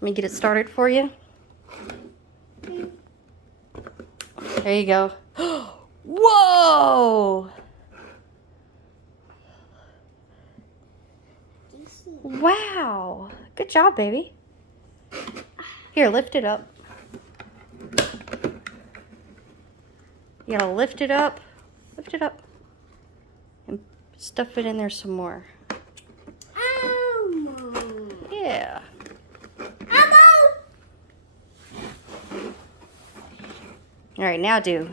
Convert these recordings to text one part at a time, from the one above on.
Let me get it started for you. There you go. Whoa! Wow. Good job, baby. Here, lift it up. You gotta lift it up. Lift it up. And stuff it in there some more. Yeah. All right, now do.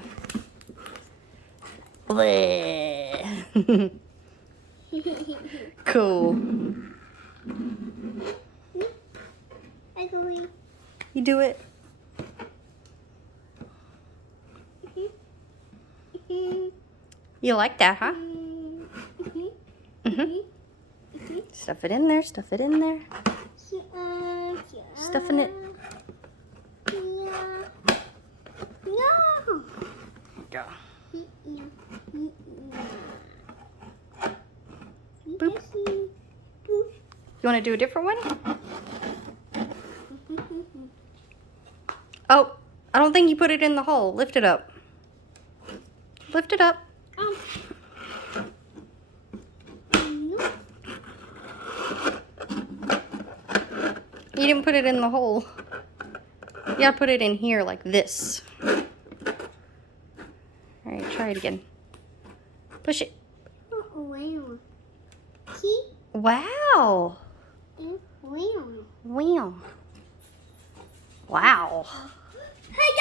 Bleh. Cool. You do it. You like that, huh? Stuff it in there, stuff it in there. Stuffing it. Go. Boop. You want to do a different one? Oh, I don't think you put it in the hole. Lift it up. Lift it up. You didn't put it in the hole. You gotta put it in here like this. Alright, try it again. Push it. Wow. Wow. Wow. Hey,